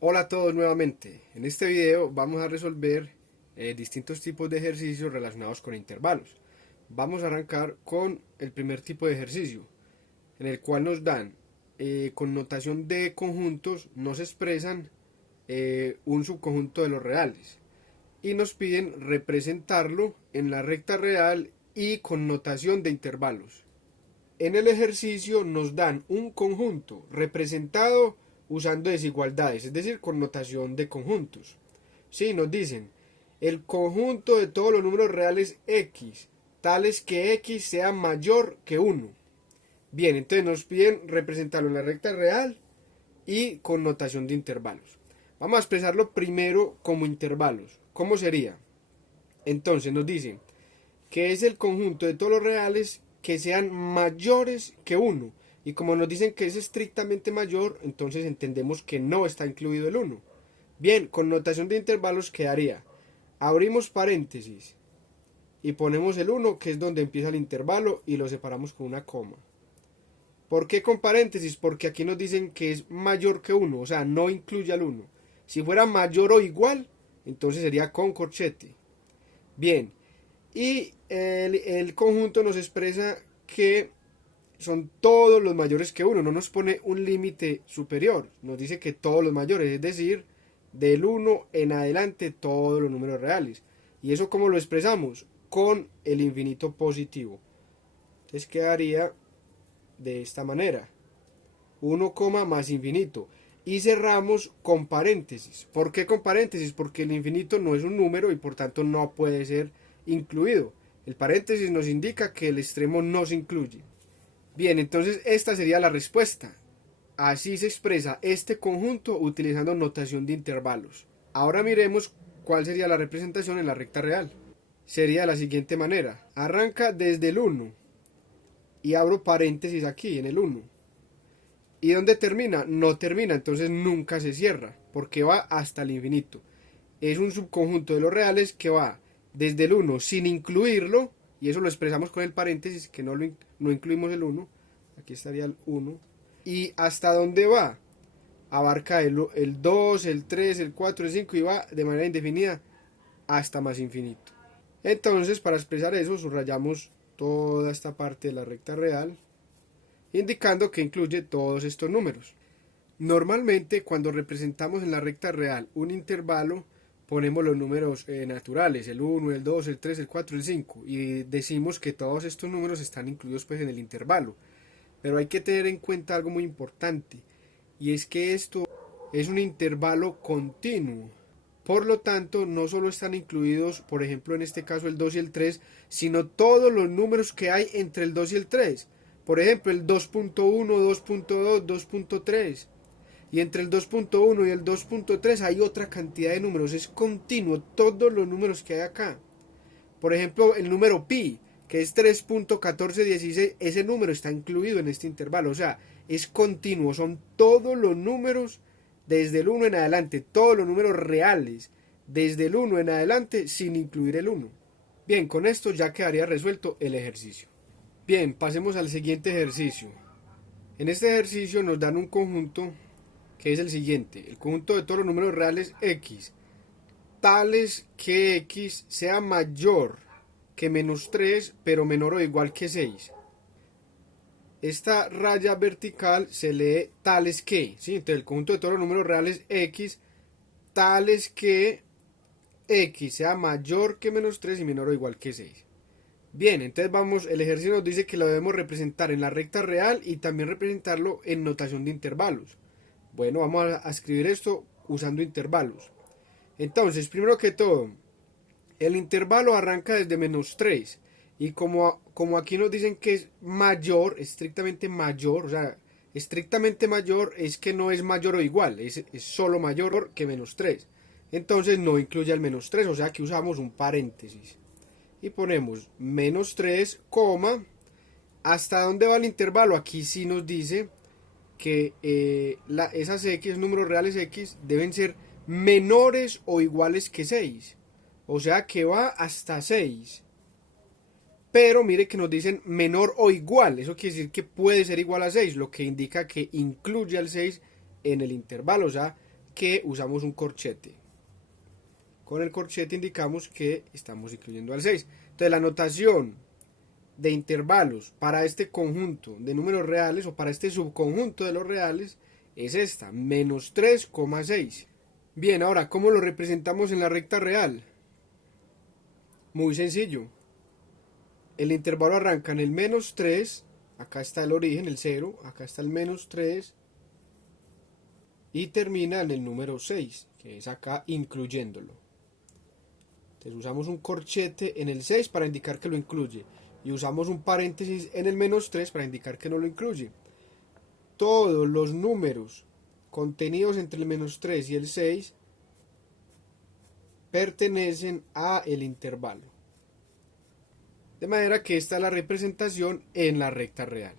Hola a todos nuevamente. En este video vamos a resolver distintos tipos de ejercicios relacionados con intervalos. Vamos a arrancar con el primer tipo de ejercicio, en el cual nos dan, con notación de conjuntos, nos expresan un subconjunto de los reales y nos piden representarlo en la recta real y con notación de intervalos. En el ejercicio nos dan un conjunto representado usando desigualdades, es decir, con notación de conjuntos. Sí, nos dicen el conjunto de todos los números reales x, tales que x sea mayor que 1. Bien, entonces nos piden representarlo en la recta real y con notación de intervalos. Vamos a expresarlo primero como intervalos. ¿Cómo sería? Entonces nos dicen que es el conjunto de todos los reales que sean mayores que 1. Y como nos dicen que es estrictamente mayor, entonces entendemos que no está incluido el 1. Bien, con notación de intervalos quedaría, abrimos paréntesis y ponemos el 1, que es donde empieza el intervalo, y lo separamos con una coma. ¿Por qué con paréntesis? Porque aquí nos dicen que es mayor que 1, o sea, no incluye al 1. Si fuera mayor o igual, entonces sería con corchete. Bien, y el conjunto nos expresa que son todos los mayores que 1, no nos pone un límite superior, nos dice que todos los mayores, es decir, del 1 en adelante todos los números reales. ¿Y eso cómo lo expresamos? Con el infinito positivo. Entonces quedaría de esta manera, 1, más infinito. Y cerramos con paréntesis. ¿Por qué con paréntesis? Porque el infinito no es un número y por tanto no puede ser incluido. El paréntesis nos indica que el extremo no se incluye. Bien, entonces esta sería la respuesta. Así se expresa este conjunto utilizando notación de intervalos. Ahora miremos cuál sería la representación en la recta real. Sería de la siguiente manera. Arranca desde el 1 y abro paréntesis aquí en el 1. ¿Y dónde termina? No termina, entonces nunca se cierra, porque va hasta el infinito. Es un subconjunto de los reales que va desde el 1 sin incluirlo, y eso lo expresamos con el paréntesis, que no incluimos el 1, aquí estaría el 1, y hasta dónde va, abarca el 2, el 3, el 4, el 5, y va de manera indefinida hasta más infinito. Entonces, para expresar eso, subrayamos toda esta parte de la recta real, indicando que incluye todos estos números. Normalmente, cuando representamos en la recta real un intervalo, ponemos los números naturales, el 1, el 2, el 3, el 4, el 5, y decimos que todos estos números están incluidos pues en el intervalo. Pero hay que tener en cuenta algo muy importante, y es que esto es un intervalo continuo. Por lo tanto, no solo están incluidos, por ejemplo, en este caso el 2 y el 3, sino todos los números que hay entre el 2 y el 3. Por ejemplo, el 2.1, 2.2, 2.3. Y entre el 2.1 y el 2.3 hay otra cantidad de números. Es continuo todos los números que hay acá. Por ejemplo, el número pi, que es 3.1416, ese número está incluido en este intervalo. O sea, es continuo. Son todos los números desde el 1 en adelante. Todos los números reales desde el 1 en adelante sin incluir el 1. Bien, con esto ya quedaría resuelto el ejercicio. Bien, pasemos al siguiente ejercicio. En este ejercicio nos dan un conjunto que es el siguiente. El conjunto de todos los números reales x, tales que x sea mayor que menos 3, pero menor o igual que 6. Esta raya vertical se lee tales que, ¿sí? Entonces el conjunto de todos los números reales x, tales que x sea mayor que menos 3 y menor o igual que 6. Bien, entonces vamos, el ejercicio nos dice que lo debemos representar en la recta real y también representarlo en notación de intervalos. Bueno, vamos a escribir esto usando intervalos. Entonces, primero que todo, el intervalo arranca desde menos 3. Y como aquí nos dicen que es mayor, estrictamente mayor, o sea, estrictamente mayor es que no es mayor o igual, es solo mayor que menos 3. Entonces no incluye el menos 3, o sea que usamos un paréntesis. Y ponemos menos 3, coma, ¿hasta dónde va el intervalo? Aquí sí nos dice que esas x, números reales x, deben ser menores o iguales que 6. O sea que va hasta 6. Pero mire que nos dicen menor o igual. Eso quiere decir que puede ser igual a 6, lo que indica que incluye al 6 en el intervalo. O sea que usamos un corchete. Con el corchete indicamos que estamos incluyendo al 6. Entonces la notación de intervalos para este conjunto de números reales o para este subconjunto de los reales es esta, menos 3,6. Bien, ahora, ¿cómo lo representamos en la recta real? Muy sencillo. El intervalo arranca en el menos 3, acá está el origen, el 0, acá está el menos 3, y termina en el número 6, que es acá incluyéndolo. Entonces usamos un corchete en el 6 para indicar que lo incluye, y usamos un paréntesis en el menos 3 para indicar que no lo incluye. Todos los números contenidos entre el menos 3 y el 6 pertenecen a el intervalo. De manera que esta es la representación en la recta real.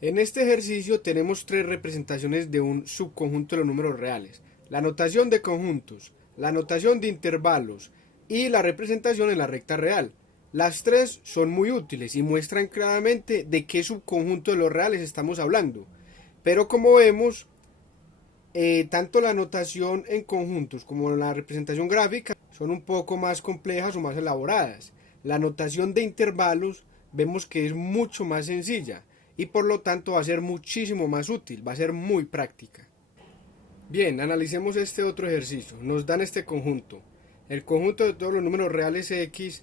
En este ejercicio tenemos tres representaciones de un subconjunto de los números reales: la notación de conjuntos, la notación de intervalos y la representación en la recta real. Las tres son muy útiles y muestran claramente de qué subconjunto de los reales estamos hablando. Pero como vemos, tanto la notación en conjuntos como la representación gráfica son un poco más complejas o más elaboradas. La notación de intervalos vemos que es mucho más sencilla y por lo tanto va a ser muchísimo más útil, va a ser muy práctica. Bien, analicemos este otro ejercicio. Nos dan este conjunto, el conjunto de todos los números reales x,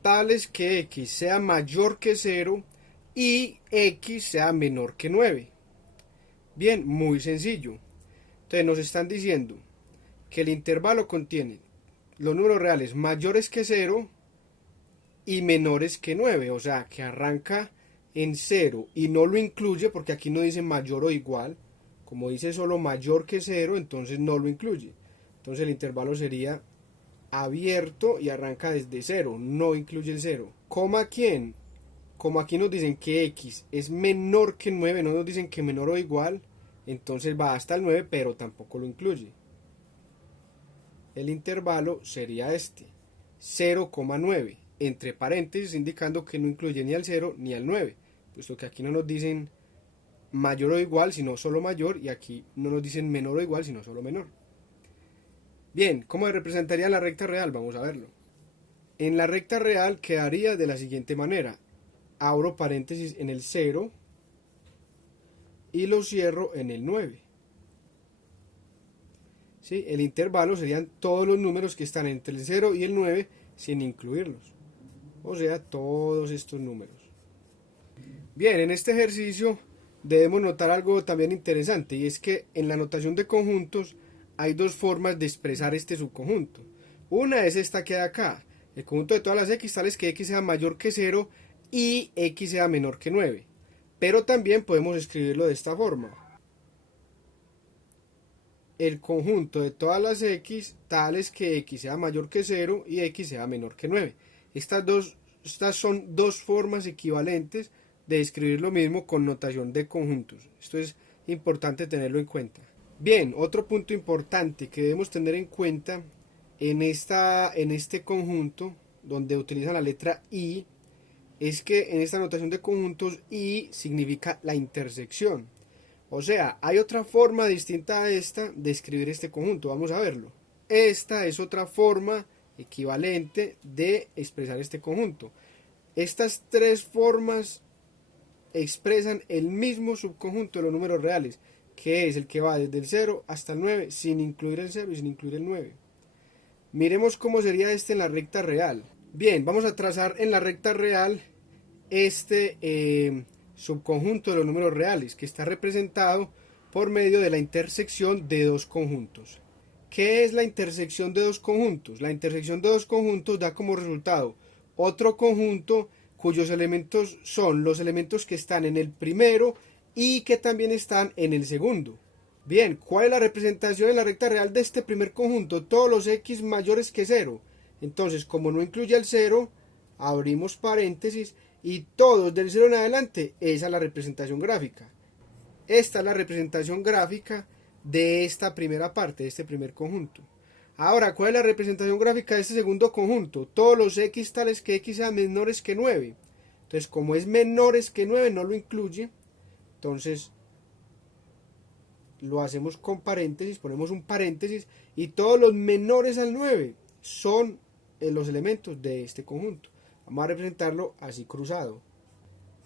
tales que x sea mayor que 0 y x sea menor que 9. Bien, muy sencillo. Entonces nos están diciendo que el intervalo contiene los números reales mayores que 0 y menores que 9, o sea que arranca en 0 y no lo incluye porque aquí no dice mayor o igual. Como dice solo mayor que 0, entonces no lo incluye. Entonces el intervalo sería abierto y arranca desde 0, no incluye el 0. ¿Coma quién? Como aquí nos dicen que x es menor que 9, no nos dicen que menor o igual, entonces va hasta el 9, pero tampoco lo incluye. El intervalo sería este, 0,9, entre paréntesis indicando que no incluye ni al 0 ni al 9, puesto que aquí no nos dicen mayor o igual, sino solo mayor, y aquí no nos dicen menor o igual, sino solo menor. Bien, ¿cómo se representaría en la recta real? Vamos a verlo. En la recta real quedaría de la siguiente manera: abro paréntesis en el 0 y lo cierro en el 9. ¿Sí? El intervalo serían todos los números que están entre el 0 y el 9 sin incluirlos, o sea, todos estos números. Bien, en este ejercicio debemos notar algo también interesante, y es que en la notación de conjuntos hay dos formas de expresar este subconjunto. Una es esta que hay acá, el conjunto de todas las x tales que x sea mayor que 0 y x sea menor que 9. Pero también podemos escribirlo de esta forma: el conjunto de todas las x tales que x sea mayor que 0 y x sea menor que 9. Estas son dos formas equivalentes de escribir lo mismo con notación de conjuntos. Esto es importante tenerlo en cuenta. Bien, otro punto importante que debemos tener en cuenta en este conjunto donde utilizan la letra i es que en esta notación de conjuntos i significa la intersección. O sea, hay otra forma distinta a esta de escribir este conjunto. Vamos a verlo. Esta es otra forma equivalente de expresar este conjunto. Estas tres formas expresan el mismo subconjunto de los números reales, que es el que va desde el 0 hasta el 9 sin incluir el 0 y sin incluir el 9. Miremos cómo sería este en la recta real. Bien, vamos a trazar en la recta real este subconjunto de los números reales, que está representado por medio de la intersección de dos conjuntos. ¿Qué es la intersección de dos conjuntos? La intersección de dos conjuntos da como resultado otro conjunto cuyos elementos son los elementos que están en el primero y que también están en el segundo. Bien, ¿cuál es la representación en la recta real de este primer conjunto? Todos los x mayores que 0. Entonces, como no incluye el 0, abrimos paréntesis y todos del 0 en adelante. Esa es la representación gráfica. Esta es la representación gráfica de esta primera parte, de este primer conjunto. Ahora, ¿cuál es la representación gráfica de este segundo conjunto? Todos los x tales que x sean menores que 9. Entonces, como es menores que 9, no lo incluye. Entonces, lo hacemos con paréntesis, ponemos un paréntesis y todos los menores al 9 son los elementos de este conjunto. Vamos a representarlo así cruzado.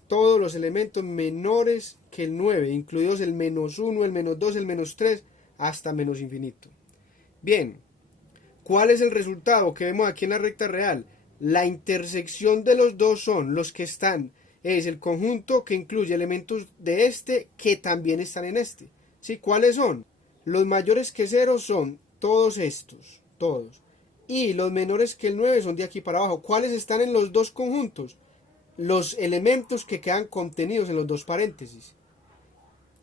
Todos los elementos menores que el 9, incluidos el -1, el -2, el -3, hasta menos infinito. Bien, ¿cuál es el resultado que vemos aquí en la recta real? La intersección de los dos son los que están, es el conjunto que incluye elementos de este que también están en este. ¿Sí? ¿Cuáles son? Los mayores que 0 son todos estos, todos. Y los menores que el 9 son de aquí para abajo. ¿Cuáles están en los dos conjuntos? Los elementos que quedan contenidos en los dos paréntesis.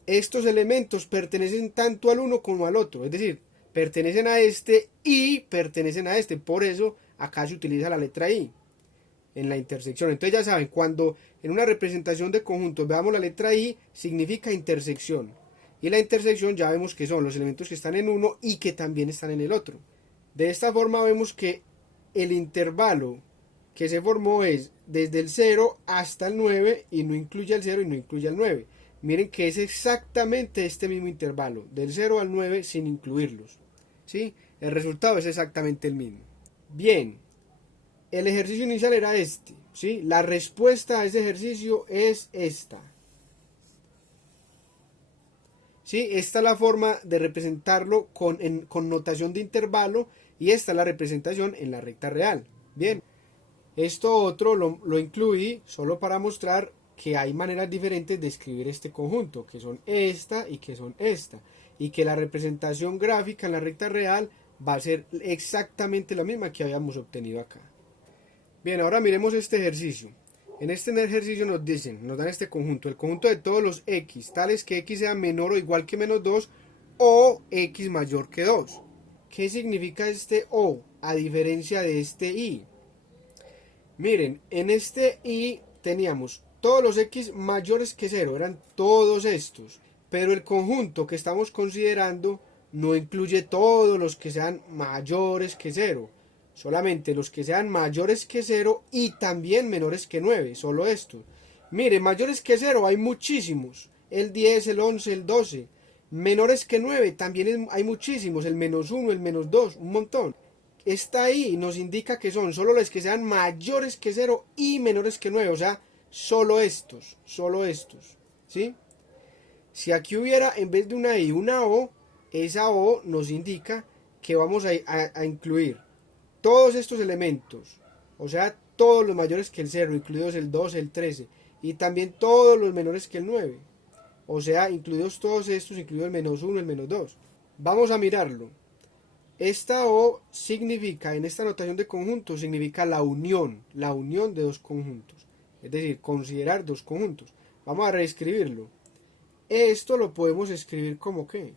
Estos elementos pertenecen tanto al uno como al otro, es decir, pertenecen a este y pertenecen a este. Por eso acá se utiliza la letra I en la intersección. Entonces ya saben, cuando en una representación de conjuntos veamos la letra I, significa intersección. Y la intersección ya vemos que son los elementos que están en uno y que también están en el otro. De esta forma vemos que el intervalo que se formó es desde el 0 hasta el 9 y no incluye el 0 y no incluye el 9. Miren que es exactamente este mismo intervalo, del 0 al 9 sin incluirlos. ¿Sí? El resultado es exactamente el mismo. Bien, el ejercicio inicial era este. ¿Sí? La respuesta a ese ejercicio es esta. ¿Sí? Esta es la forma de representarlo con notación de intervalo y esta es la representación en la recta real. Bien, esto otro lo incluí solo para mostrar que hay maneras diferentes de escribir este conjunto, que son esta y que son esta, y que la representación gráfica en la recta real va a ser exactamente la misma que habíamos obtenido acá. Bien, ahora miremos este ejercicio. En este ejercicio nos dan este conjunto, el conjunto de todos los x, tales que x sea menor o igual que -2 o x mayor que 2. ¿Qué significa este o a diferencia de este y? Miren, en este y teníamos todos los x mayores que 0, eran todos estos, pero el conjunto que estamos considerando no incluye todos los que sean mayores que 0, solamente los que sean mayores que 0 y también menores que 9, solo estos. Miren, mayores que 0 hay muchísimos, el 10, el 11, el 12, menores que 9 también hay muchísimos, el -1, el -2, un montón. Esta ahí nos indica que son solo los que sean mayores que 0 y menores que 9, o sea, solo estos, ¿sí? Si aquí hubiera en vez de una I una O, esa O nos indica que vamos a incluir todos estos elementos, o sea, todos los mayores que el 0, incluidos el 2, el 13, y también todos los menores que el 9, o sea, incluidos todos estos, incluido el -1, el -2. Vamos a mirarlo. Esta O significa, en esta notación de conjuntos, significa la unión de dos conjuntos. Es decir, considerar dos conjuntos. Vamos a reescribirlo. Esto lo podemos escribir como ¿qué?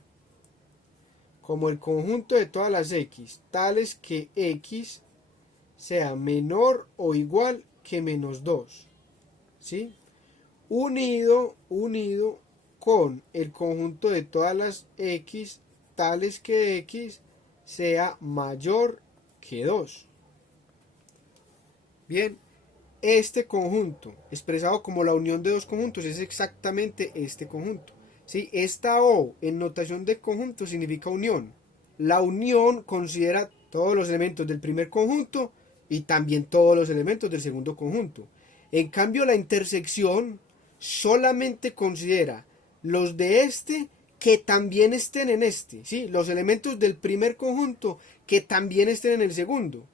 Como el conjunto de todas las x, tales que x sea menor o igual que -2. ¿Sí? Unido con el conjunto de todas las x, tales que x sea mayor que 2. Bien, este conjunto, expresado como la unión de dos conjuntos, es exactamente este conjunto. ¿Sí? Esta O en notación de conjunto significa unión. La unión considera todos los elementos del primer conjunto y también todos los elementos del segundo conjunto. En cambio, la intersección solamente considera los de este que también estén en este, ¿sí? Los elementos del primer conjunto que también estén en el segundo.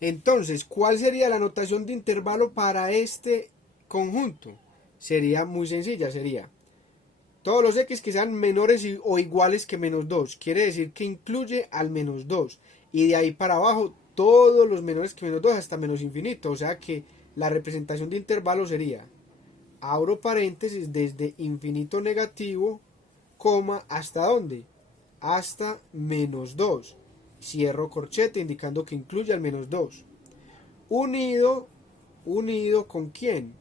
Entonces, ¿cuál sería la notación de intervalo para este conjunto? Sería muy sencilla, sería todos los x que sean menores o iguales que -2, quiere decir que incluye al -2, y de ahí para abajo todos los menores que -2 hasta menos infinito, o sea que la representación de intervalo sería, abro paréntesis, desde infinito negativo, coma, ¿hasta dónde? Hasta -2. Cierro corchete indicando que incluye al -2. Unido ¿con quién?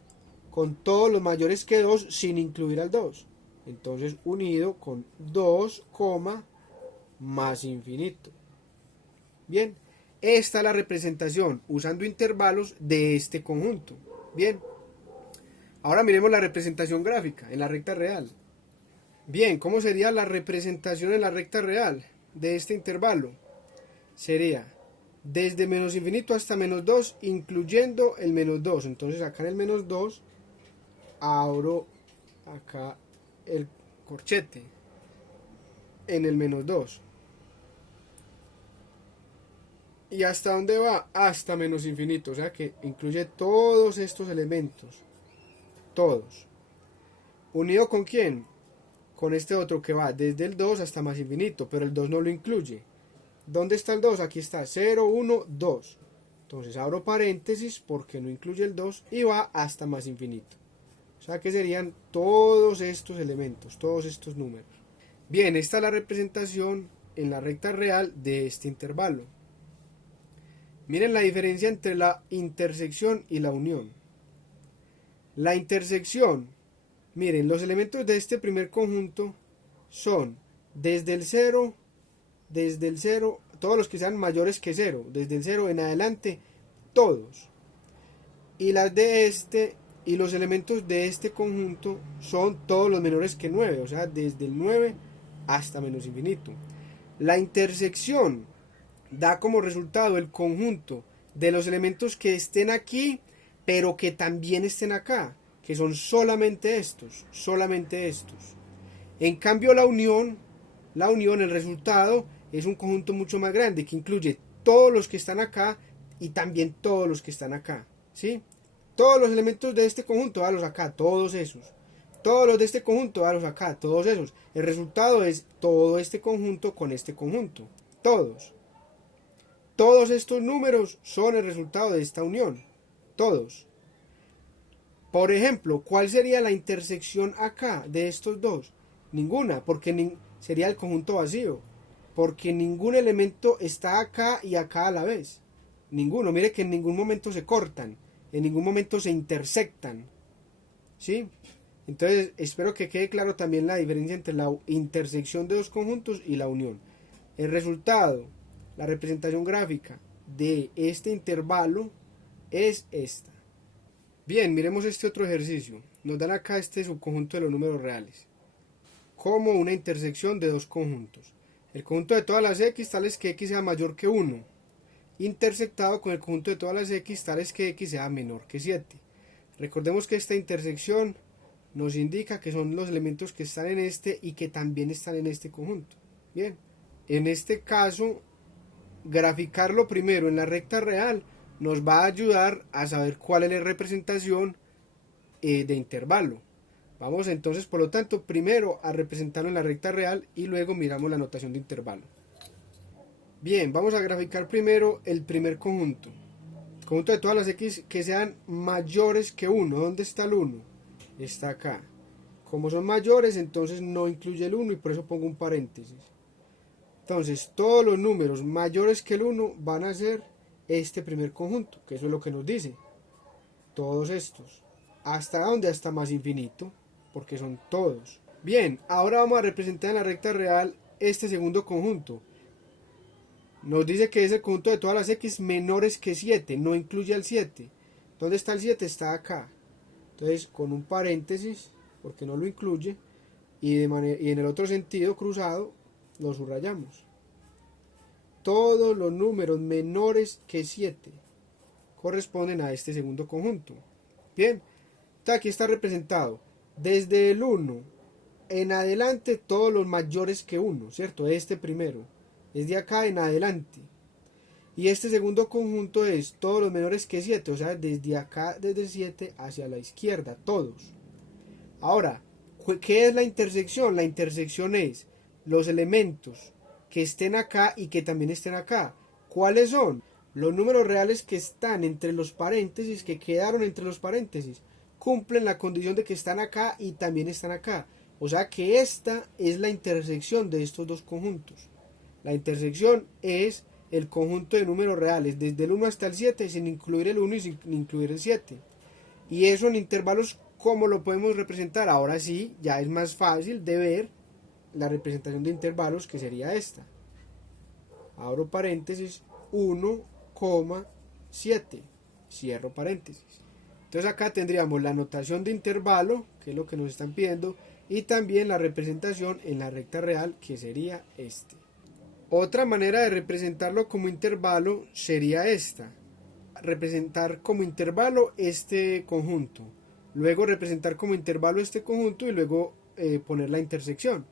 Con todos los mayores que 2 sin incluir al 2. Entonces unido con 2, más infinito. Bien, esta es la representación usando intervalos de este conjunto. Bien, ahora miremos la representación gráfica en la recta real. Bien, ¿cómo sería la representación en la recta real de este intervalo? Sería desde menos infinito hasta menos 2, incluyendo el menos 2. Entonces acá en el menos 2 abro acá el corchete en el menos 2. ¿Y hasta dónde va? Hasta menos infinito, o sea que incluye todos estos elementos, todos. ¿Unido con quién? Con este otro que va desde el 2 hasta más infinito, pero el 2 no lo incluye. ¿Dónde está el 2? Aquí está, 0, 1, 2. Entonces abro paréntesis porque no incluye el 2 y va hasta más infinito. O sea que serían todos estos elementos, todos estos números. Bien, esta es la representación en la recta real de este intervalo. Miren la diferencia entre la intersección y la unión. La intersección, miren, los elementos de este primer conjunto son desde el 0, todos los que sean mayores que 0, desde el 0 en adelante, todos. Y las de este, y los elementos de este conjunto son todos los menores que 9, o sea, desde el 9 hasta menos infinito. La intersección da como resultado el conjunto de los elementos que estén aquí, pero que también estén acá, que son solamente estos, solamente estos. En cambio la unión, el resultado es un conjunto mucho más grande que incluye todos los que están acá y también todos los que están acá, ¿sí? Todos los elementos de este conjunto, dálos acá, todos esos. Todos los de este conjunto, dálos acá, todos esos. El resultado es todo este conjunto con este conjunto. Todos. Todos estos números son el resultado de esta unión. Todos. Por ejemplo, ¿cuál sería la intersección acá de estos dos? Ninguna, porque sería el conjunto vacío. Porque ningún elemento está acá y acá a la vez. Ninguno. Mire que en ningún momento se cortan. En ningún momento se intersectan. ¿Sí? Entonces, espero que quede claro también la diferencia entre la intersección de dos conjuntos y la unión. El resultado, la representación gráfica de este intervalo es esta. Bien, miremos este otro ejercicio. Nos dan acá este subconjunto de los números reales como una intersección de dos conjuntos. El conjunto de todas las x tales que x sea mayor que 1, intersectado con el conjunto de todas las x tales que x sea menor que 7. Recordemos que esta intersección nos indica que son los elementos que están en este y que también están en este conjunto. Bien, en este caso, graficarlo primero en la recta real nos va a ayudar a saber cuál es la representación de intervalo. Vamos entonces, por lo tanto, primero a representarlo en la recta real y luego miramos la notación de intervalo. Bien, vamos a graficar primero el primer conjunto. El conjunto de todas las x que sean mayores que 1. ¿Dónde está el 1? Está acá. Como son mayores, entonces no incluye el 1 y por eso pongo un paréntesis. Entonces, todos los números mayores que el 1 van a ser este primer conjunto, que eso es lo que nos dice. Todos estos. ¿Hasta dónde? Hasta más infinito, porque son todos. Bien, ahora vamos a representar en la recta real este segundo conjunto. Nos dice que es el conjunto de todas las x menores que 7, no incluye al 7. ¿Dónde está el 7? Está acá. Entonces, con un paréntesis, porque no lo incluye, y en el otro sentido cruzado, lo subrayamos. Todos los números menores que 7 corresponden a este segundo conjunto. Bien, entonces aquí está representado desde el 1 en adelante todos los mayores que 1, ¿cierto? Este primero, es de acá en adelante. Y este segundo conjunto es todos los menores que 7, o sea, desde acá, desde 7 hacia la izquierda, todos. Ahora, ¿qué es la intersección? La intersección es los elementos que estén acá y que también estén acá. ¿Cuáles son? Los números reales que están entre los paréntesis, que quedaron entre los paréntesis, cumplen la condición de que están acá y también están acá. O sea que esta es la intersección de estos dos conjuntos. La intersección es el conjunto de números reales desde el 1 hasta el 7 sin incluir el 1 y sin incluir el 7. Y eso en intervalos, ¿cómo lo podemos representar? Ahora sí, ya es más fácil de ver la representación de intervalos, que sería esta. Abro paréntesis, 1,7. Cierro paréntesis. Entonces acá tendríamos la notación de intervalo, que es lo que nos están pidiendo, y también la representación en la recta real, que sería este. Otra manera de representarlo como intervalo sería esta: representar como intervalo este conjunto, luego representar como intervalo este conjunto y luego poner la intersección.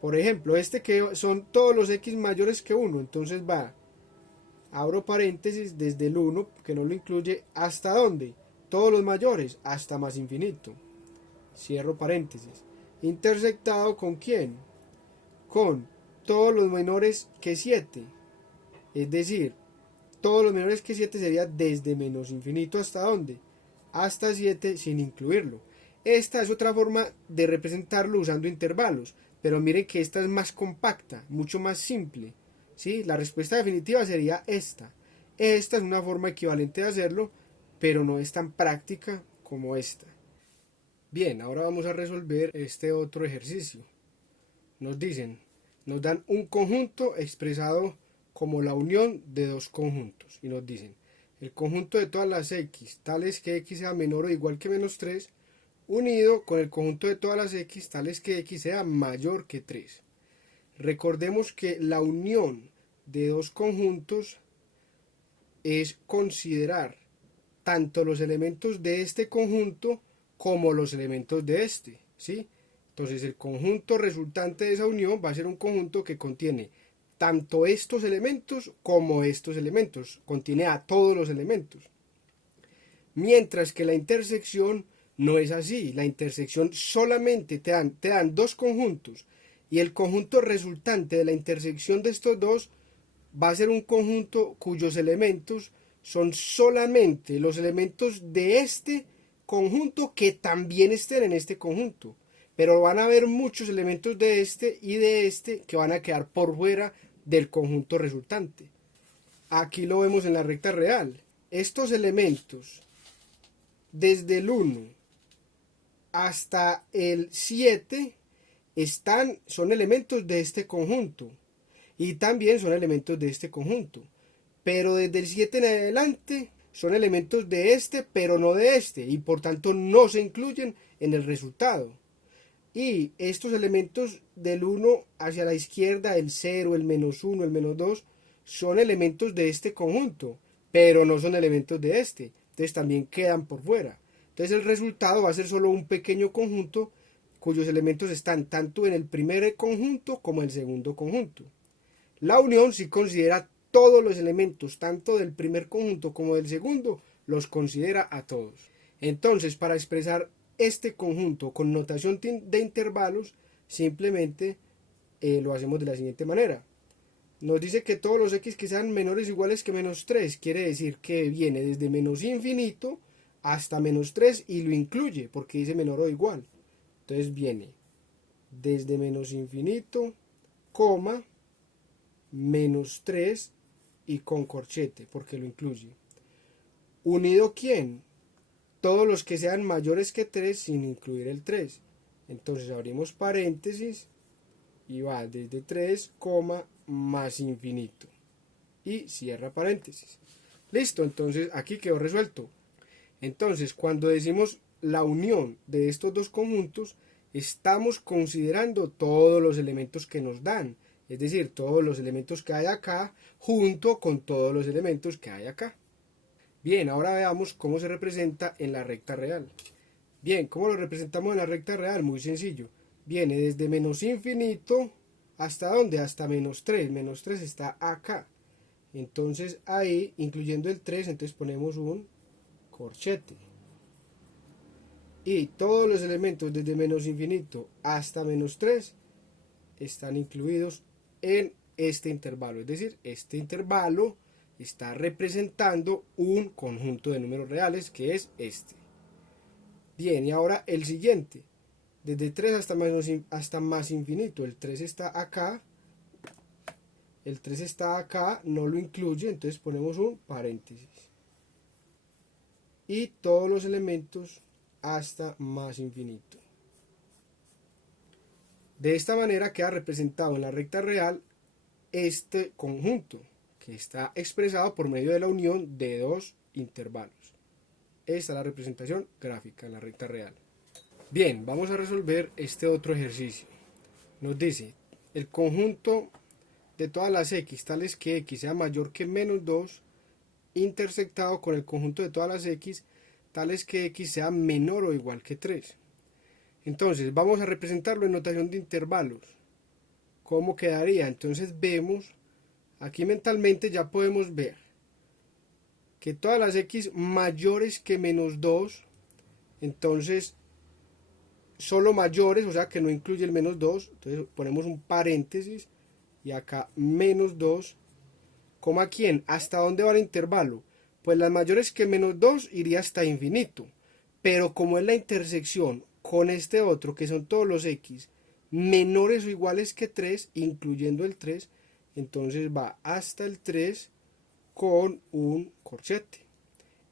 Por ejemplo, este que son todos los x mayores que 1, entonces va, abro paréntesis, desde el 1, que no lo incluye, ¿hasta dónde? Todos los mayores, hasta más infinito. Cierro paréntesis. ¿Intersectado con quién? Con todos los menores que 7. Es decir, todos los menores que 7 sería desde menos infinito hasta dónde? Hasta 7 sin incluirlo. Esta es otra forma de representarlo usando intervalos, pero miren que esta es más compacta, mucho más simple. ¿Sí? La respuesta definitiva sería esta. Esta es una forma equivalente de hacerlo, pero no es tan práctica como esta. Bien, ahora vamos a resolver este otro ejercicio. Nos dan un conjunto expresado como la unión de dos conjuntos y nos dicen: el conjunto de todas las x tales que x sea menor o igual que menos 3 unido con el conjunto de todas las x tales que x sea mayor que 3. Recordemos que la unión de dos conjuntos es considerar tanto los elementos de este conjunto como los elementos de este, ¿sí? Entonces el conjunto resultante de esa unión va a ser un conjunto que contiene tanto estos elementos como estos elementos, contiene a todos los elementos. Mientras que la intersección no es así, la intersección solamente te dan dos conjuntos y el conjunto resultante de la intersección de estos dos va a ser un conjunto cuyos elementos son solamente los elementos de este conjunto que también estén en este conjunto. Pero van a haber muchos elementos de este y de este que van a quedar por fuera del conjunto resultante. Aquí lo vemos en la recta real. Estos elementos, desde el 1 hasta el 7, son elementos de este conjunto. Y también son elementos de este conjunto. Pero desde el 7 en adelante son elementos de este, pero no de este. Y por tanto no se incluyen en el resultado. Y estos elementos del 1 hacia la izquierda, el 0, el menos 1, el menos 2, son elementos de este conjunto, pero no son elementos de este. Entonces también quedan por fuera. Entonces el resultado va a ser solo un pequeño conjunto cuyos elementos están tanto en el primer conjunto como en el segundo conjunto. La unión sí considera todos los elementos, tanto del primer conjunto como del segundo, los considera a todos. Entonces, para expresar este conjunto con notación de intervalos, simplemente lo hacemos de la siguiente manera. Nos dice que todos los x que sean menores o iguales que menos 3, quiere decir que viene desde menos infinito hasta menos 3 y lo incluye, porque dice menor o igual. Entonces viene desde menos infinito, coma, menos 3 y con corchete, porque lo incluye. ¿Unido quién? Todos los que sean mayores que 3 sin incluir el 3. Entonces abrimos paréntesis y va desde 3, más infinito. Y cierra paréntesis. Listo, entonces aquí quedó resuelto. Entonces, cuando decimos la unión de estos dos conjuntos, estamos considerando todos los elementos que nos dan. Es decir, todos los elementos que hay acá junto con todos los elementos que hay acá. Bien, ahora veamos cómo se representa en la recta real. Bien, ¿cómo lo representamos en la recta real? Muy sencillo. Viene desde menos infinito, ¿hasta dónde? Hasta menos 3. Menos 3 está acá. Entonces ahí, incluyendo el 3, entonces ponemos un corchete. Y todos los elementos desde menos infinito hasta menos 3 están incluidos en este intervalo. Es decir, este intervalo está representando un conjunto de números reales que es este. Bien, y ahora el siguiente. Desde 3 hasta más infinito. El 3 está acá. El 3 está acá, no lo incluye, entonces ponemos un paréntesis. Y todos los elementos hasta más infinito. De esta manera queda representado en la recta real este conjunto, que está expresado por medio de la unión de dos intervalos. Esta es la representación gráfica en la recta real. Bien, vamos a resolver este otro ejercicio. Nos dice, el conjunto de todas las x tales que x sea mayor que menos 2 intersectado con el conjunto de todas las x tales que x sea menor o igual que 3. Entonces vamos a representarlo en notación de intervalos. ¿Cómo quedaría? Entonces vemos, aquí mentalmente ya podemos ver que todas las x mayores que menos 2, entonces solo mayores, o sea que no incluye el menos 2, entonces ponemos un paréntesis y acá menos 2, ¿coma quién? ¿Hasta dónde va el intervalo? Pues las mayores que menos 2 iría hasta infinito, pero como es la intersección con este otro, que son todos los x menores o iguales que 3, incluyendo el 3, entonces va hasta el 3 con un corchete.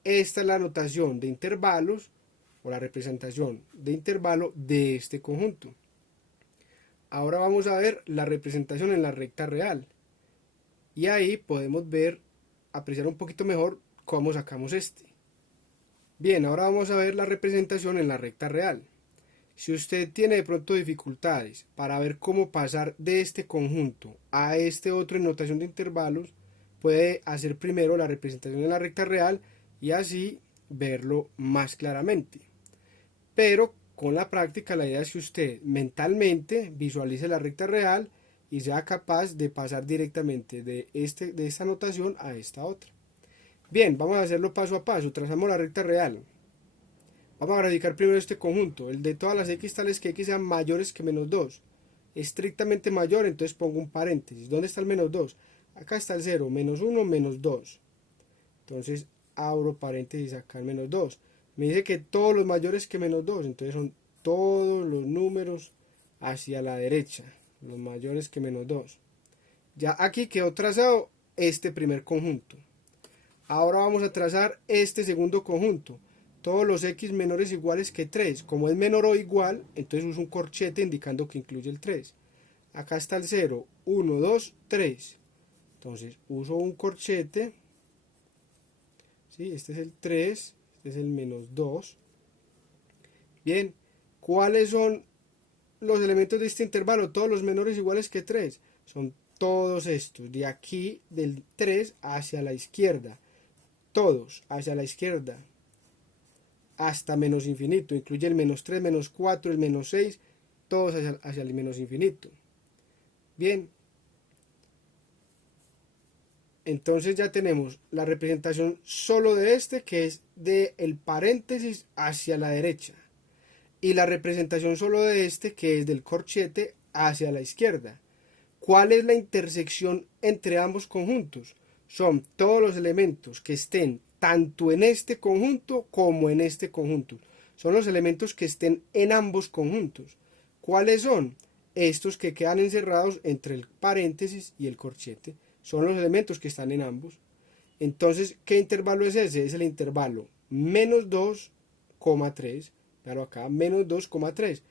Esta es la notación de intervalos o la representación de intervalo de este conjunto. Ahora vamos a ver la representación en la recta real. Y ahí podemos ver, apreciar un poquito mejor cómo sacamos este. Bien, ahora vamos a ver la representación en la recta real. Si usted tiene de pronto dificultades para ver cómo pasar de este conjunto a este otro en notación de intervalos, puede hacer primero la representación en la recta real y así verlo más claramente. Pero con la práctica la idea es que usted mentalmente visualice la recta real y sea capaz de pasar directamente de esta notación a esta otra. Bien, vamos a hacerlo paso a paso. Trazamos la recta real. Vamos a graficar primero este conjunto, el de todas las x tales que x sean mayores que menos 2. Estrictamente mayor, entonces pongo un paréntesis. ¿Dónde está el menos 2? Acá está el 0, menos 1, menos 2. Entonces abro paréntesis acá en menos 2. Me dice que todos los mayores que menos 2, entonces son todos los números hacia la derecha, los mayores que menos 2. Ya aquí quedó trazado este primer conjunto. Ahora vamos a trazar este segundo conjunto. Todos los x menores o iguales que 3. Como es menor o igual, entonces uso un corchete indicando que incluye el 3. Acá está el 0, 1, 2, 3. Entonces uso un corchete. ¿Sí? Este es el 3, este es el menos 2. Bien, ¿cuáles son los elementos de este intervalo? Todos los menores o iguales que 3. Son todos estos, de aquí del 3 hacia la izquierda. Todos hacia la izquierda. Hasta menos infinito, incluye el menos 3, menos 4, el menos 6, todos hacia el menos infinito. Bien, entonces ya tenemos la representación solo de este, que es del paréntesis hacia la derecha, y la representación solo de este, que es del corchete hacia la izquierda. ¿Cuál es la intersección entre ambos conjuntos? Son todos los elementos que estén tanto en este conjunto como en este conjunto. Son los elementos que estén en ambos conjuntos. ¿Cuáles son? Estos que quedan encerrados entre el paréntesis y el corchete. Son los elementos que están en ambos. Entonces, ¿qué intervalo es ese? Es el intervalo menos 2,3. Claro, acá menos 2,3.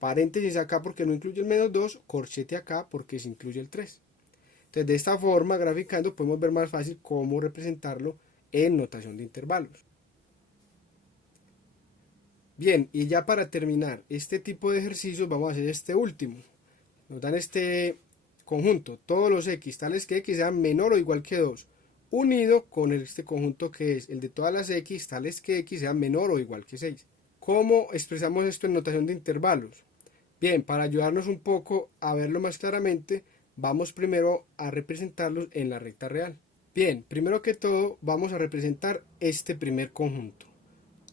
Paréntesis acá porque no incluye el menos 2, corchete acá porque se incluye el 3. Entonces de esta forma, graficando, podemos ver más fácil cómo representarlo en notación de intervalos. Bien, y ya para terminar este tipo de ejercicios vamos a hacer este último. Nos dan este conjunto, todos los x tales que x sean menor o igual que 2, unido con este conjunto que es el de todas las x tales que x sean menor o igual que 6. ¿Cómo expresamos esto en notación de intervalos? Bien, para ayudarnos un poco a verlo más claramente, vamos primero a representarlos en la recta real. Bien, primero que todo vamos a representar este primer conjunto.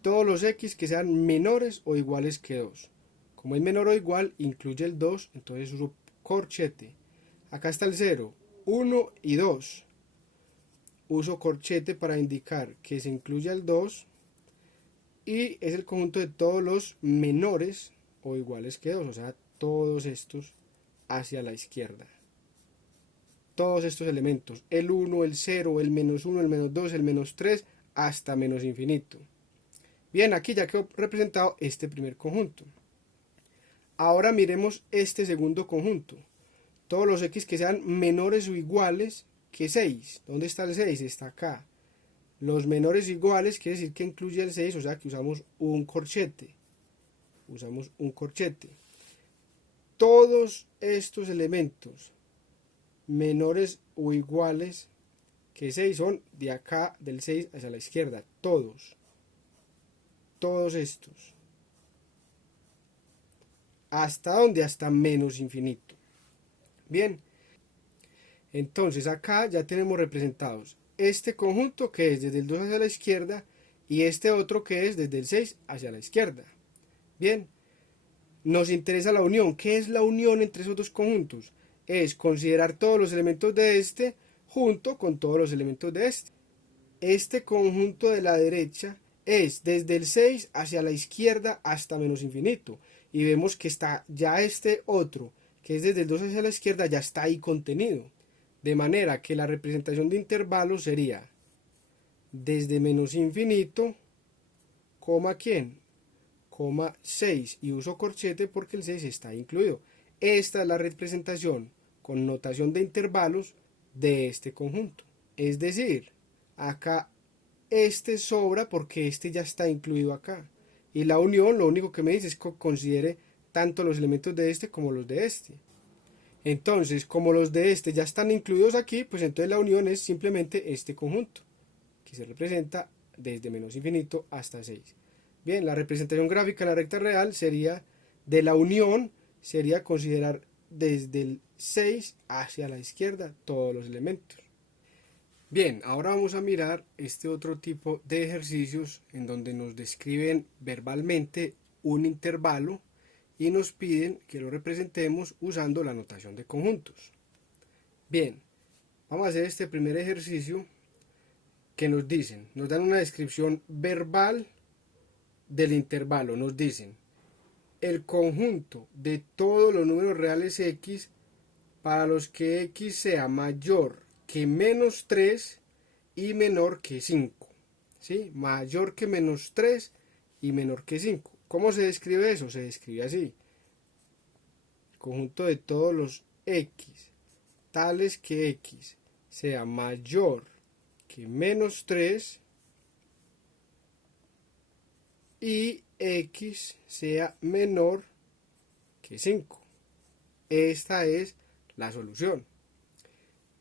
Todos los x que sean menores o iguales que 2. Como es menor o igual, incluye el 2, entonces uso corchete. Acá está el 0, 1 y 2. Uso corchete para indicar que se incluye el 2 y es el conjunto de todos los menores o iguales que 2, o sea, todos estos hacia la izquierda. Todos estos elementos, el 1, el 0, el menos 1, el menos 2, el menos 3, hasta menos infinito. Bien, aquí ya quedó representado este primer conjunto. Ahora miremos este segundo conjunto. Todos los x que sean menores o iguales que 6. ¿Dónde está el 6? Está acá. Los menores o iguales quiere decir que incluye el 6, o sea que usamos un corchete. usamos un corchete. Todos estos elementos menores o iguales que 6 son de acá del 6 hacia la izquierda, todos estos. ¿Hasta dónde? Hasta menos infinito. Bien, entonces acá ya tenemos representados este conjunto que es desde el 2 hacia la izquierda y este otro que es desde el 6 hacia la izquierda. Bien, nos interesa la unión. ¿Qué es la unión entre esos dos conjuntos? Es considerar todos los elementos de este junto con todos los elementos de este. Este conjunto de la derecha es desde el 6 hacia la izquierda hasta menos infinito. Y vemos que está ya este otro, que es desde el 2 hacia la izquierda, ya está ahí contenido. De manera que la representación de intervalos sería desde menos infinito, coma ¿quién? Coma 6. Y uso corchete porque el 6 está incluido. Esta es la representación con notación de intervalos de este conjunto. Es decir, acá este sobra porque este ya está incluido acá. Y la unión lo único que me dice es que considere tanto los elementos de este como los de este. Entonces, como los de este ya están incluidos aquí, pues entonces la unión es simplemente este conjunto, que se representa desde menos infinito hasta 6. Bien, la representación gráfica en la recta real sería de la unión, sería considerar desde el 6 hacia la izquierda todos los elementos. Bien, ahora vamos a mirar este otro tipo de ejercicios en donde nos describen verbalmente un intervalo y nos piden que lo representemos usando la notación de conjuntos. Bien, vamos a hacer este primer ejercicio que nos dan una descripción verbal del intervalo. Nos dicen el conjunto de todos los números reales x para los que x sea mayor que menos 3 y menor que 5. ¿Sí? Mayor que menos 3 y menor que 5. ¿Cómo se describe eso? Se describe así. El conjunto de todos los x, tales que x sea mayor que menos 3 y x sea menor que 5. Esta es la solución.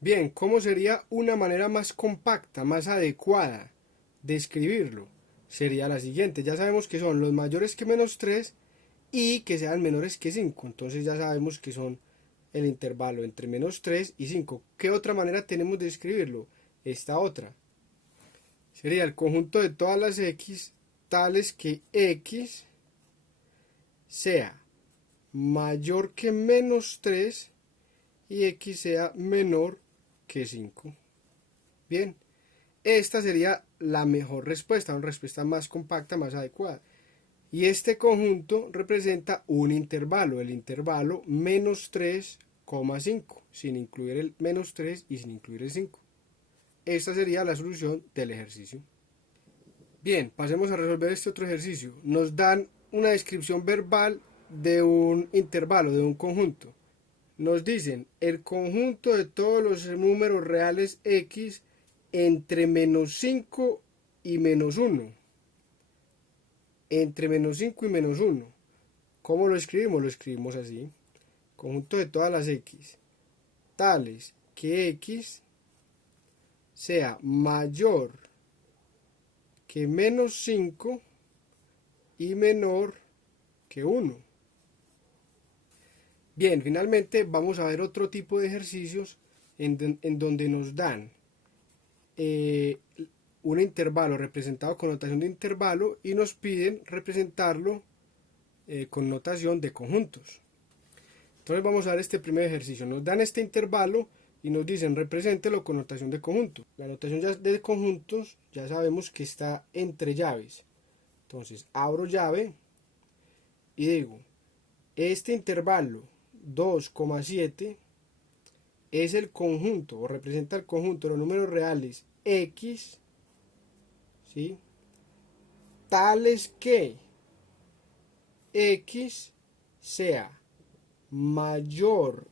Bien, ¿cómo sería una manera más compacta, más adecuada de escribirlo? Sería la siguiente. Ya sabemos que son los mayores que menos 3 y que sean menores que 5. Entonces ya sabemos que son el intervalo entre menos 3 y 5. ¿Qué otra manera tenemos de escribirlo? Esta otra. Sería el conjunto de todas las x tales que x sea mayor que menos 3 y x sea menor que 5. Bien, esta sería la mejor respuesta, una respuesta más compacta, más adecuada. Y este conjunto representa un intervalo, el intervalo menos 3,5, sin incluir el menos 3 y sin incluir el 5. Esta sería la solución del ejercicio. Bien, pasemos a resolver este otro ejercicio. Nos dan una descripción verbal de un intervalo, de un conjunto. Nos dicen el conjunto de todos los números reales x entre menos 5 y menos 1. Entre menos 5 y menos 1. ¿Cómo lo escribimos? Lo escribimos así. Conjunto de todas las x, tales que x sea mayor que menos 5 y menor que 1. Bien, finalmente vamos a ver otro tipo de ejercicios en donde nos dan un intervalo representado con notación de intervalo y nos piden representarlo con notación de conjuntos. Entonces vamos a ver este primer ejercicio. Nos dan este intervalo y nos dicen represéntelo con notación de conjunto. La notación de conjuntos ya sabemos que está entre llaves. Entonces abro llave y digo, este intervalo 2,7 es el conjunto o representa el conjunto de los números reales x, ¿sí? Tales que x sea mayor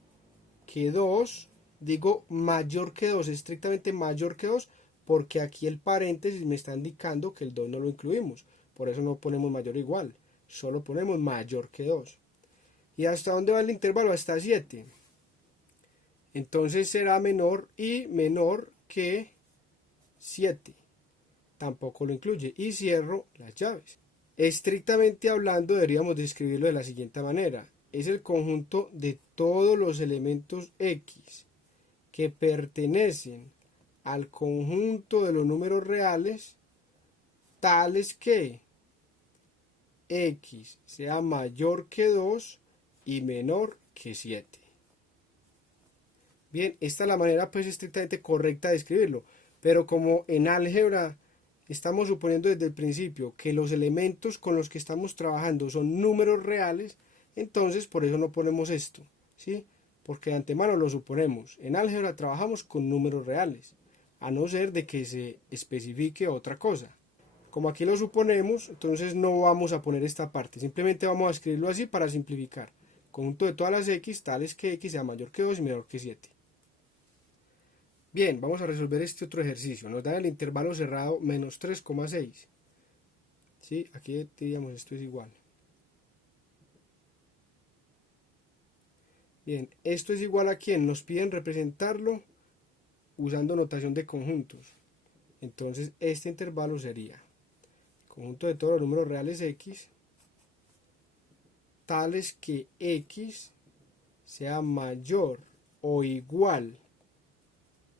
que 2, digo mayor que 2, estrictamente mayor que 2, porque aquí el paréntesis me está indicando que el 2 no lo incluimos, por eso no ponemos mayor o igual. solo ponemos mayor que 2. ¿Y hasta dónde va el intervalo? Hasta 7. Entonces será menor y menor que 7. Tampoco lo incluye. Y cierro las llaves. Estrictamente hablando, deberíamos describirlo de la siguiente manera. Es el conjunto de todos los elementos X que pertenecen al conjunto de los números reales, tales que X sea mayor que 2 y menor que 7. Bien, esta es la manera pues estrictamente correcta de escribirlo, pero como en álgebra estamos suponiendo desde el principio que los elementos con los que estamos trabajando son números reales, entonces por eso no ponemos esto, ¿sí? Porque de antemano lo suponemos. En álgebra trabajamos con números reales, a no ser de que se especifique otra cosa. Como aquí lo suponemos, entonces no vamos a poner esta parte, simplemente vamos a escribirlo así para simplificar. Conjunto de todas las X, tales que X sea mayor que 2 y menor que 7. Bien, vamos a resolver este otro ejercicio. Nos da el intervalo cerrado menos 3,6. ¿Sí? Aquí diríamos esto es igual. Bien, esto es igual a quién. Nos piden representarlo usando notación de conjuntos. Entonces este intervalo sería conjunto de todos los números reales X, tales que X sea mayor o igual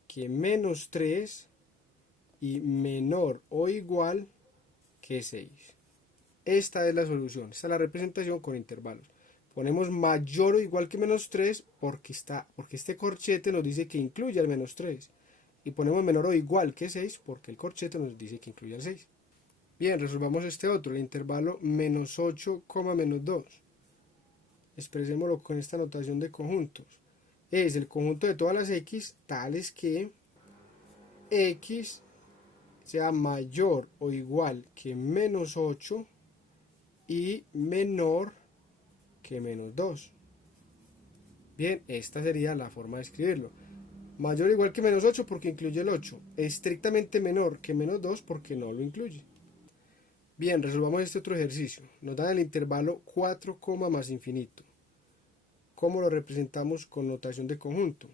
que menos 3 y menor o igual que 6. Esta es la solución, esta es la representación con intervalos. Ponemos mayor o igual que menos 3 porque este corchete nos dice que incluye al menos 3. Y ponemos menor o igual que 6 porque el corchete nos dice que incluye al 6. Bien, resolvamos este otro, el intervalo menos 8, menos 2. Expresémoslo con esta notación de conjuntos. Es el conjunto de todas las X tales que X sea mayor o igual que menos 8 y menor que menos 2. Bien, esta sería la forma de escribirlo. Mayor o igual que menos 8 porque incluye el 8. Estrictamente menor que menos 2 porque no lo incluye. Bien, resolvamos este otro ejercicio. Nos dan el intervalo 4, más infinito. ¿Cómo lo representamos con notación de conjunto?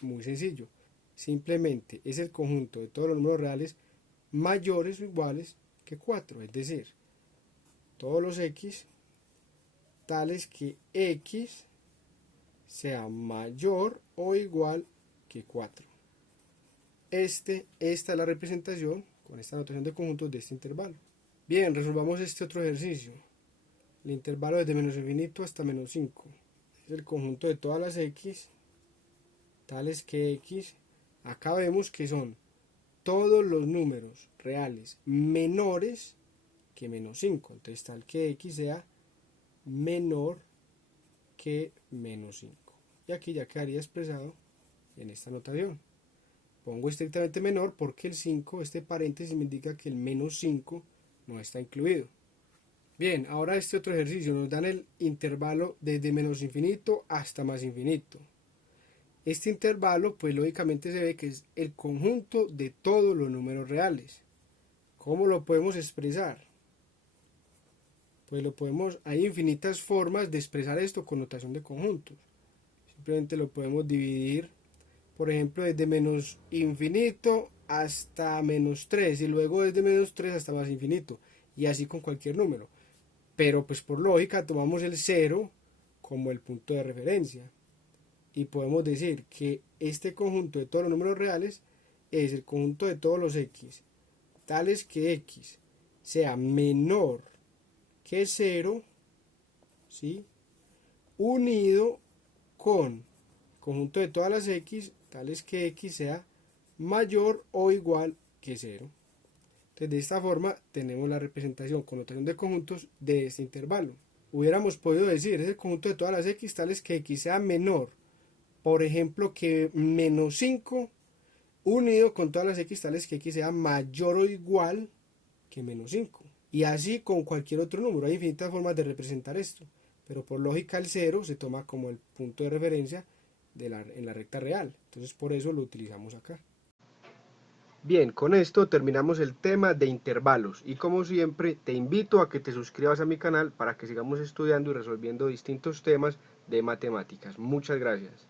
Muy sencillo. Simplemente es el conjunto de todos los números reales mayores o iguales que 4. Es decir, todos los X tales que X sea mayor o igual que 4. Esta es la representación con esta notación de conjuntos de este intervalo. Bien, resolvamos este otro ejercicio. El intervalo desde menos infinito hasta menos 5. Es el conjunto de todas las X, tales que X, acá vemos que son todos los números reales menores que menos 5. Entonces tal que X sea menor que menos 5. Y aquí ya quedaría expresado en esta notación. Pongo estrictamente menor porque el 5, este paréntesis me indica que el menos 5 no está incluido. Bien, ahora este otro ejercicio nos dan el intervalo desde menos infinito hasta más infinito. Este intervalo pues lógicamente se ve que es el conjunto de todos los números reales. ¿Cómo lo podemos expresar? Pues hay infinitas formas de expresar esto con notación de conjuntos. Simplemente lo podemos dividir, por ejemplo, desde menos infinito hasta menos 3 y luego desde menos 3 hasta más infinito, y así con cualquier número. Pero pues por lógica tomamos el 0 como el punto de referencia y podemos decir que este conjunto de todos los números reales es el conjunto de todos los X, tales que X sea menor que 0, ¿sí? Unido con conjunto de todas las X, tales que X sea mayor o igual que 0. Entonces de esta forma tenemos la representación con notación de conjuntos de este intervalo. Hubiéramos podido decir, es el conjunto de todas las X tales que X sea menor, por ejemplo, que menos 5, unido con todas las X tales que X sea mayor o igual que menos 5. Y así con cualquier otro número. Hay infinitas formas de representar esto, pero por lógica el 0 se toma como el punto de referencia en la recta real. Entonces por eso lo utilizamos acá. Bien, con esto terminamos el tema de intervalos y como siempre te invito a que te suscribas a mi canal para que sigamos estudiando y resolviendo distintos temas de matemáticas. Muchas gracias.